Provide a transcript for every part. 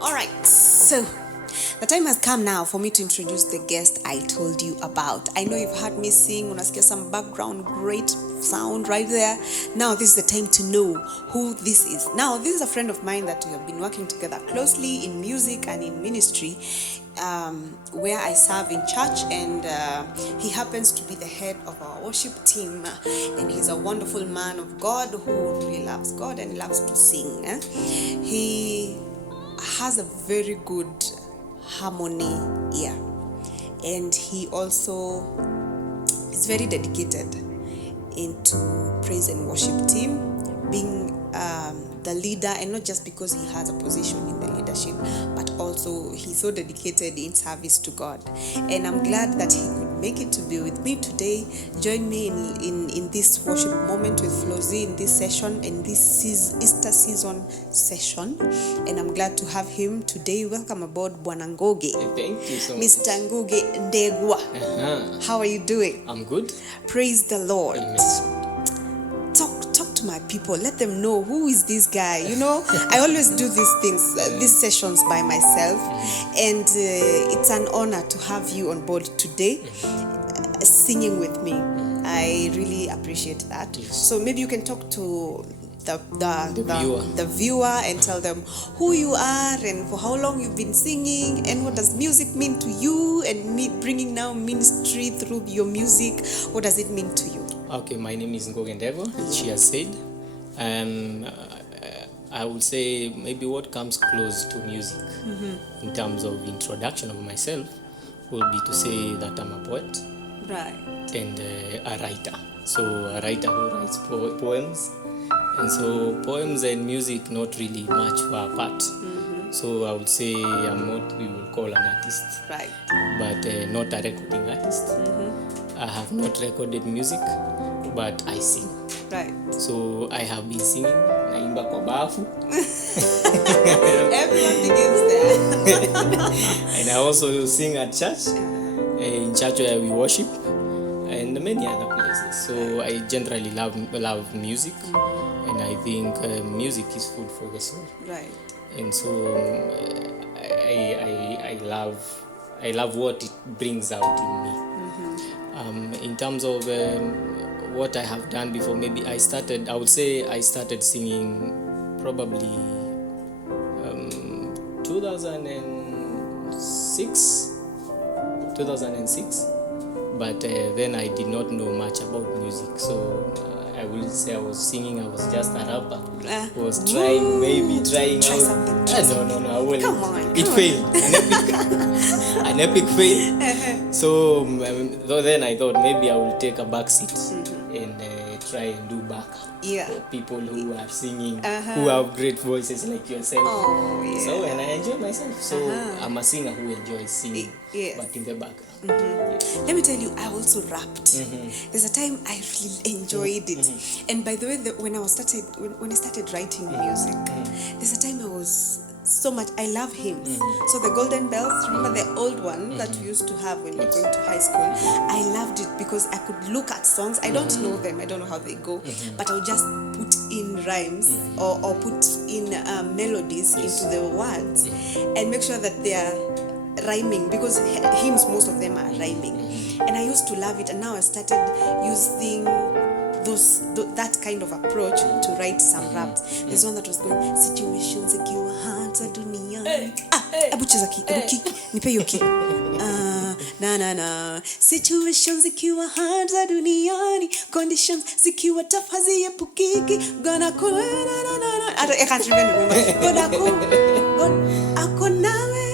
Alright, so the time has come now for me to introduce the guest I told you about. I know you've heard me sing, unasikia some background great sound right there. Now this is the time to know who this is. Now this is a friend of mine that we have been working together closely in music and in ministry, where I serve in church, and he happens to be the head of our worship team, and he's a wonderful man of God who really loves God and loves to sing. He has a very good harmony ear, and he also is very dedicated into praise and worship team, being the leader, and not just because he has a position in the leadership, but also he's so dedicated in service to God. And I'm glad that he could make it to be with me today. Join me in this worship moment with Flozy in this session, in this Easter season session, and I'm glad to have him today. Welcome aboard, Bwana Ngugi. Thank you so Mr. much. Ngugi Ndegwa. How are you doing? I'm good. Praise the Lord. Amen. Talk to my people. Let them know who is this guy. You know, I always do these things, these sessions by myself, and it's an honor to have you on board today, singing with me. I really appreciate that. Yes. So maybe you can talk to the viewer and tell them who you are and for how long you've been singing and what does music mean to you, and me bringing now ministry through your music. What does it mean to you? Okay, my name is Ngugi Ndegwa. She has said. I would say maybe what comes close to music in terms of introduction of myself will be to say that I'm a poet, Right. and a writer. So a writer who writes poems. And so poems and music not really much far apart. So I would say I'm what we will call an artist, Right. but not a recording artist. I have not recorded music, but I sing. Right. So I have been singing, naimba kwa bafu. Everyone begins there. And I also sing at church, in church where we worship, and many other places. So I generally love music, and I think music is food for the soul. Right. And so I love what it brings out in me. In terms of what I have done before, maybe I would say I started singing probably 2006, but then I did not know much about music, so I will say I was singing, I was just a rapper. I was trying Try out. something. No, I wouldn't. Come on. It failed. An epic fail. So then I thought maybe I will take a back seat and try and do backup. Yeah. People who are singing, who have great voices like yourself. Oh, yeah. So, and I enjoy myself. So I'm a singer who enjoys singing, Yes. but in the background. Let me tell you, I also rapped. There's a time I really enjoyed it. And by the way, when I started writing music, there's a time I was so much. I love hymns. So the Golden Bells, remember the old one that we used to have when we were going to high school? I loved it because I could look at songs. I don't know them. I don't know how they go, but I would just put in rhymes or put in melodies into the words and make sure that they are rhyming, because hymns, most of them are rhyming. And I used to love it, and now I started using that kind of approach to write some raps. There's one that was going, situations ikiwa hard za dunia. Ebu cheza nipe hiyo ki. Na situations zikiwa hard za duniani, conditions zikiwa tough haziepukiki, gonna call I can't remember. Gonna call ako nawe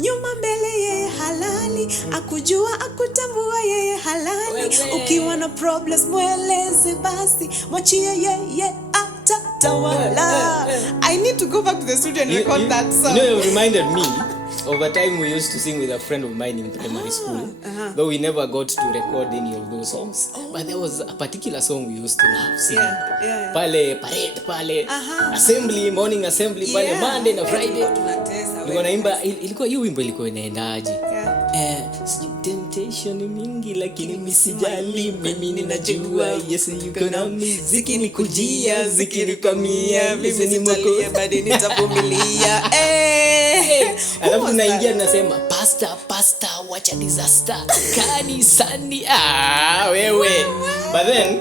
nyuma mbele yeye halali, akujua akutambua yeye halali. Ukiwa na problems mweleze basi, mwachie yeye atatawala. I need to go back to the studio and record that song. You know, it reminded me of a time we used to sing with a friend of mine in primary school, though we never got to record any of those songs. But there was a particular song we used to love singing. Yeah. Pale parade pale, assembly, morning assembly pale, Monday na Friday. Nilikuwa naimba, ilikuwa hiyo wimbo ilikuwa inaendaje? Temptation mingi lakini misijali, mimi ninajua Yesu yuko nami, zikinikujia zikinikamia, mimi nitalia bado nitavumilia. tunaingia tunasema pastor watch a disaster kanisani wewe. But then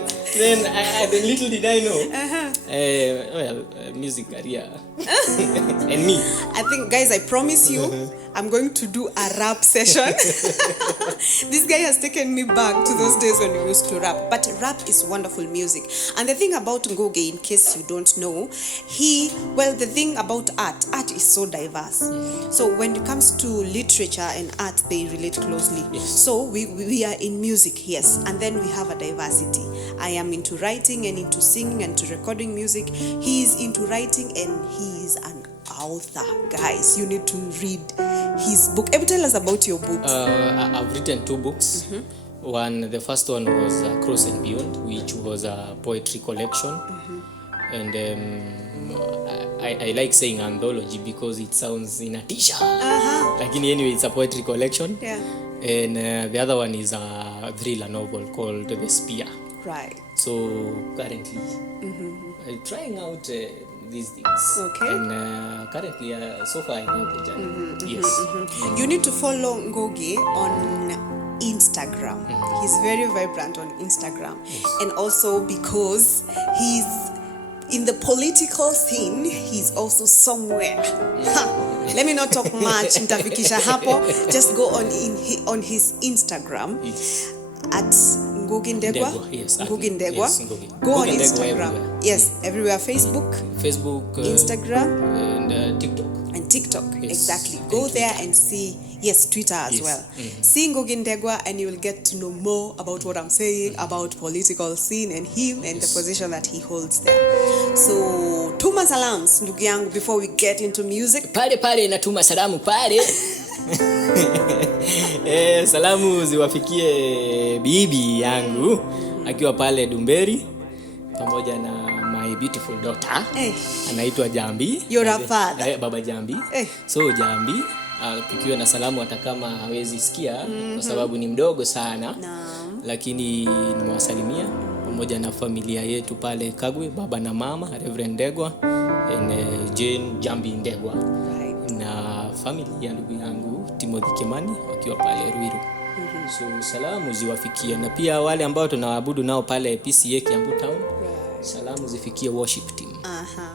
the little did I know music career and me. I think, guys, I promise you, I'm going to do a rap session. This guy has taken me back to those days when we used to rap. But rap is wonderful music. And the thing about Ngugi, in case you don't know, the thing about art is so diverse. So when it comes to literature and art, they relate closely. Yes. So we are in music, yes. And then we have a diversity. I am into writing and into singing and to recording music. He is into writing and he is an author. Guys, you need to read his book. Tell us about your books. I've written 2 books. The first one was Cross and Beyond, which was a poetry collection. And I like saying anthology because it sounds in a t-shirt. Like anyway, it's a poetry collection. Yeah. And the other one is a thriller novel called The Spear. Right. So currently, I'm trying out these things. Okay. And currently, so far I love the journey. Yes. You need to follow Ngugi on Instagram. He's very vibrant on Instagram. Yes. And also because he's in the political scene, he's also somewhere. Let me not talk much. Nitafikisha hapo. Just go on his Instagram. Yes. At Ngugi Ndegwa. Yes, Ngugi Ndegwa. Yes, Ngugi. Go on Ngugi Ndegwa Instagram. everywhere. Yes, everywhere. Facebook, Instagram, and TikTok. and TikTok. Yes. Exactly. Go there and see. Yes, Twitter as well. See Ngugi Ndegwa and you will get to know more about what I'm saying about political scene and him and the position that he holds there. So, tuma salams ndugu yangu before we get into music. Pale natuma salamu pale. Salamu ziwafikie bibi yangu akiwa pale Dumberi pamoja na my beautiful daughter. Anaitwa Jambi. You're a father. Baba Jambi. So Jambi pikiwa na salamu hata kama hawezi sikia kwa sababu ni mdogo sana. Lakini nimewasalimia pamoja na familia yetu pale Kagwe, baba na mama, Reverend Ndegwa and Jane Jambi Ndegwa. Na familia ya ndugu yangu Timothy Kimani wakiwa pale Ruiru. So salamu ziwafikie na pia wale ambao tunaabudu nao pale PCA Kiambu Town. Salamu zifikie worship team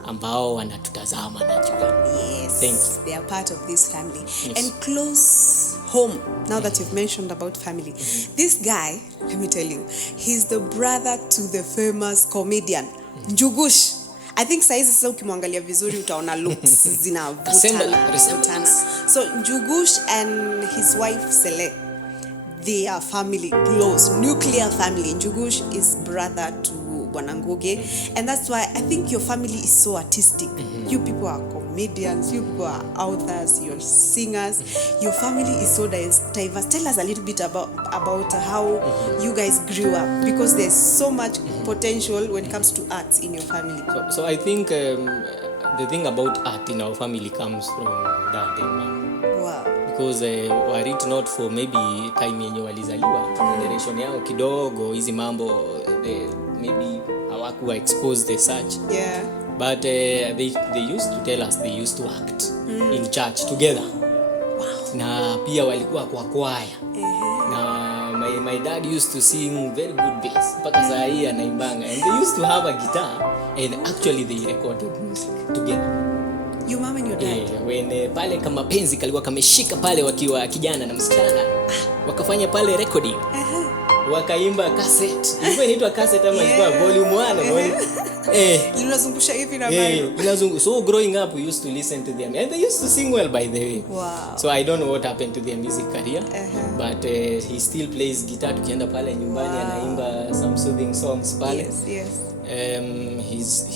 ambao wanatutazama najua. Yes. Thank you. They are part of this family. Yes. And close home, now that you've mentioned about family. This guy, let me tell you, he's the brother to the famous comedian NJUGUSH. I think saizi sasa ukimwangalia vizuri utaona looks zinavutana. So NJUGUSH and his wife Sele, they are family, close, nuclear family. NJUGUSH is brother to Ngugi, and that's why I think your family is so artistic. You people are comedians, you people are authors, you're singers. Your family is so diverse. Tell us a little bit about how you guys grew up, because there's so much potential when it comes to arts in your family. So I think the thing about art in our family comes from dad and mom. Wow. Because were it not for maybe time yenye walizaliwa, generation yao kidogo hizi mambo maybe hawakuwa exposed as such. Yeah. But they used to tell us they used to act in church together. Wow. Na pia walikuwa kwa kwaya. Na my dad used to sing very good bass. Mpaka saa hii anaimbanga. And they used to have a guitar and actually they recorded music together. Your mom and your dad? When pale kama penzi kalikuwa kameshika pale wakiwa kijana na msichana. Wakafanya pale recording. Wakaimba cassette. Ilikuwa inaitwa cassette ama ilikuwa volume 1 Inazungusha hivi na bali. So growing up we used to listen to them and they used to sing well, by the way. Wow. So I don't know what happened to their music career. But he still plays guitar. Tukienda pale nyumbani anaimba some soothing songs pale. Yes.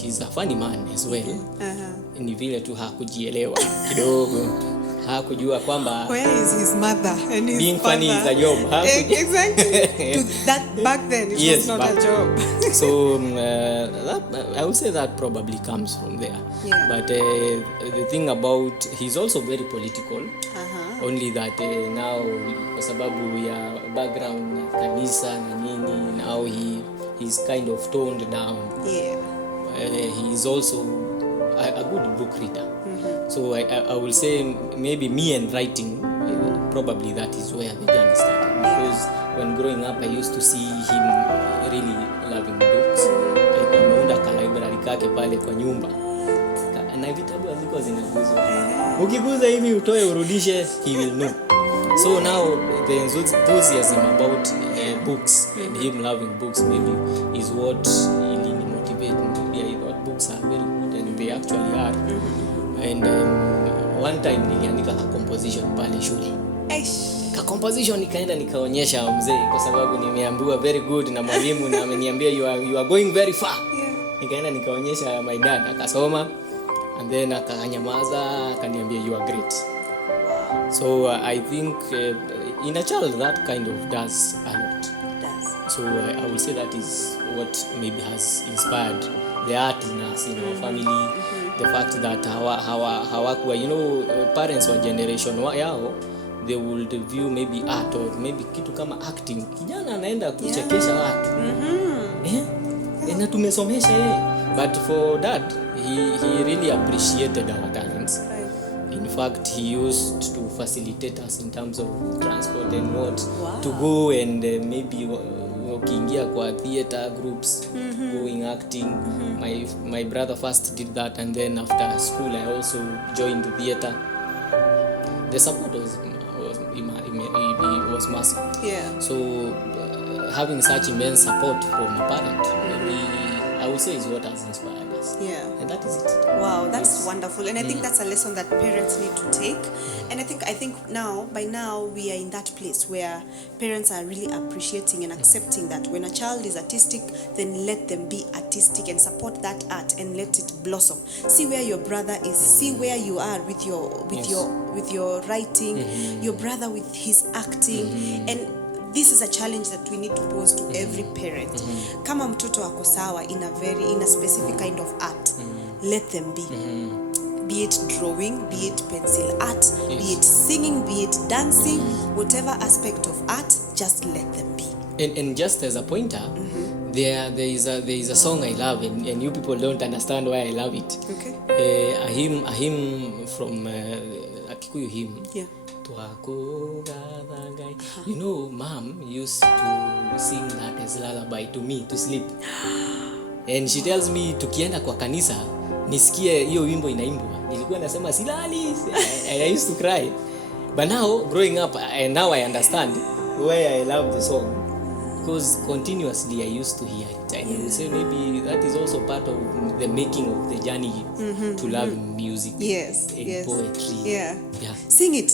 He's a funny man as well. Ni vile tu hakujielewa kidogo. Hakujua kwamba where is his mother and his being father? funny is a job. Exactly. To that back then it was not a job. So I would say that probably comes from there. Yeah. But the thing about, he's also very political. Only that now kwa sababu ya background kanisa na nini, now he's kind of toned down. Yeah. He is also a good book reader. So I will say maybe me and writing, probably that is where the journey started. Because when growing up, I used to see him really loving books. Alikuwa ameunda ka library kake pale kwa nyumba. Na vitabu hazikuwa zinaguzwa. Ukiguza hivi utoe urudishe, he will know. So now the enthusiasm about books and him loving books maybe is what really motivated me. Maybe I thought books are very good and they actually are. And one time niliandika ka composition pale shule. Ka composition nikaenda nikaonyesha mzee kwa sababu nimeambiwa very good na mwalimu na ameniambia you are going very far. Nikaenda nikaonyesha my dad akasoma and then akanyamaza akaniambia you are great. So I think in a child that kind of does a lot. So I will say that is what maybe has inspired the art in us, in our family. The fact that hawakuwa, you know, parents wa generation yao, they would view maybe art or maybe kitu kama acting. Kijana anaenda kuchekesha watu. Na tumesomesha yeye. But for that, he really appreciated our talents. In fact, he used to facilitate us in terms of transport and what to go and maybe ukiingia kwa theater groups, going acting. My brother first did that, and then after school I also joined the theater. The support was massive. So having such immense support from a parent, maybe I would say is what has inspired us. And that is it. Wow, that's wonderful. And I think that's a lesson that parents need to take. And I think by now we are in that place where parents are really appreciating and accepting that when a child is artistic, then let them be artistic and support that art and let it blossom. See where your brother is. See where you are with your writing, your brother with his acting. And this is a challenge that we need to pose to every parent. Kama mtoto wako sawa in a specific kind of art, let them be. Be it drawing, be it pencil art, be it singing, be it dancing, whatever aspect of art, just let them be. And just as a pointer, there is a song I love, and you people don't understand why I love it. Okay. A hymn from a Kikuyu hymn. You know, Mom used to sing that as lullaby to me to sleep. And she tells me tukienda kwa kanisa nisikie hiyo wimbo inaimbwa. Nilikuwa nasema silali. I used to cry. But now growing up, and now I understand why I love the song. Because continuously I used to hear it. And I would say maybe that is also part of the making of the journey to love music and poetry. Sing it.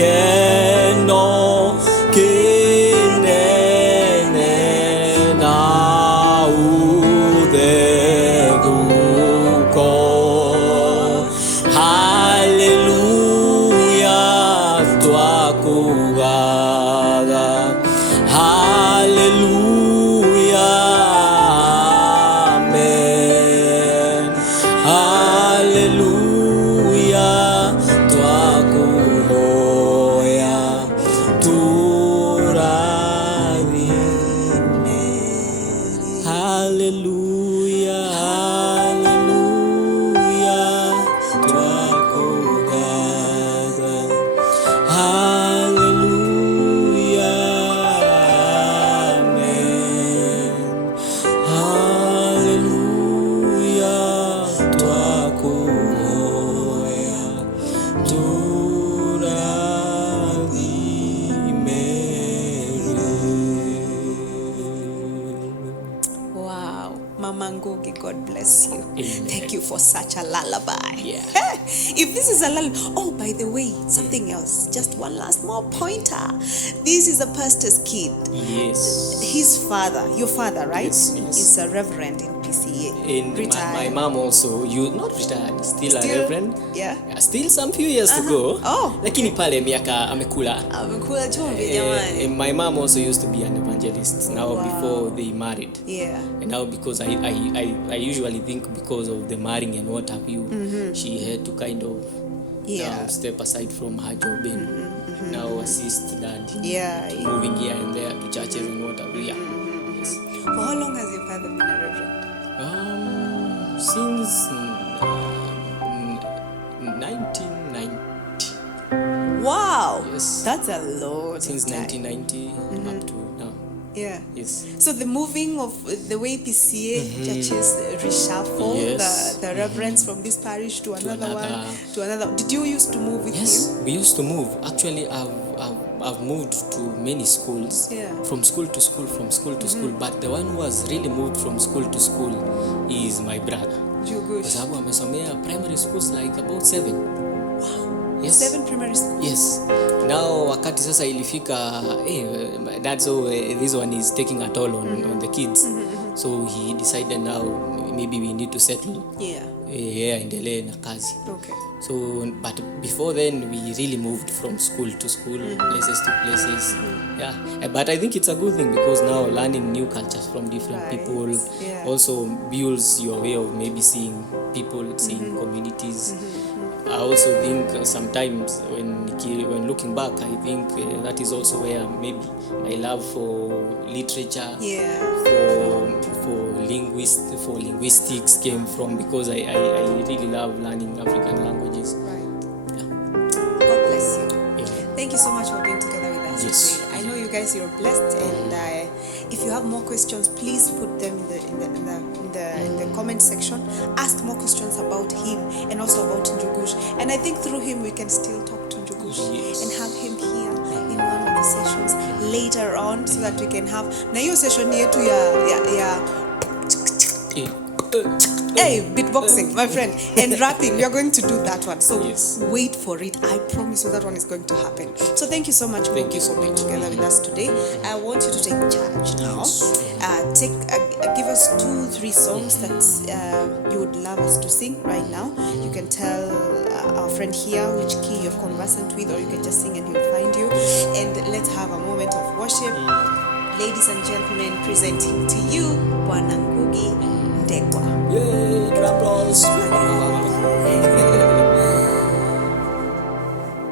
keno kinene na utheguko. Hallelujah, twakugatha. Hallelujah, amen. Hallelujah, twakuhoya turathime. Hallelujah, hallelujah, twakugatha. Hallelujah, amen. Hallelujah, twakuhoya turathime. Wow, Mama Ngugi, God bless you. Amen. Thank you for such a lullaby. Yeah. If this is a lullaby, oh, by the way, something else, just one last more pointer. This is a pastor's kid. Yes. His father, your father, right? Yes, yes. Is a reverend in PCA. And my Retired. mom also, you not retired, still a Still? reverend. Yeah. Still some few years to go. Oh. Lakini pale miaka amekula. Amekula chumvi jamani. And my mom also used to be an evangelist now. Wow. Before they married. Yeah. And now because I usually think because of the marrying and what have you, she had to kind of now step aside from her job and now assist dad Yeah. moving here and there to churches and what have you. Yeah. Yes. For how long has your father been a reverend? Since 1990. Wow. Yes. That's a lot. Since of time. 1990 up to now. Yeah. Yes. So the moving of the way PCA churches reshuffle Yes. the reverends from this parish to another another. one to another. Did you used to move with Yes, him? we used to move. Actually, I've moved to many schools. Yeah. From school to school, from school to school. But the one who has really moved from school to school is my brother. Kwa NJUGUSH. sababu amesomea primary schools like about 7. Wow. Yes. 7 primary schools. Yes. Now wakati sasa ilifika, that's so this one is taking a toll on the kids. So he decided now maybe we need to settle. Yeah. Endelee na kazi. Okay. So, but before then, we really moved from school to school, places to places. Yeah, but I think it's a good thing because now learning new cultures from different Right. people Yeah. also builds your way of maybe seeing people, seeing communities. I also think sometimes when looking back, I think that is also where maybe my love for literature, Yeah. for linguistics came from, because I really love learning African languages. Right. God bless you. Amen. Thank you so much for being together with us Yes. today. I know you guys, you're blessed, and if you have more questions, please put them in the comment section. Ask more questions about him and also about NJUGUSH. And I think through him we can still talk to NJUGUSH and have him here in one of the sessions later on, so that we can have na hiyo session yetu ya hey, beatboxing, my friend, and rapping. We are going to do that one. So Yes. wait for it. I promise you that one is going to happen. So thank you so much Thank you so for being much. together with us today. I want you to take charge now. Give us 2-3 songs that you would love us to sing right now. You can tell our friend here which key you're conversant with, or you can just sing and he'll find you. And let's have a moment of worship. Ladies and gentlemen, presenting to you Bwana Ngugi Ndegwa. Yeah, drum rolls.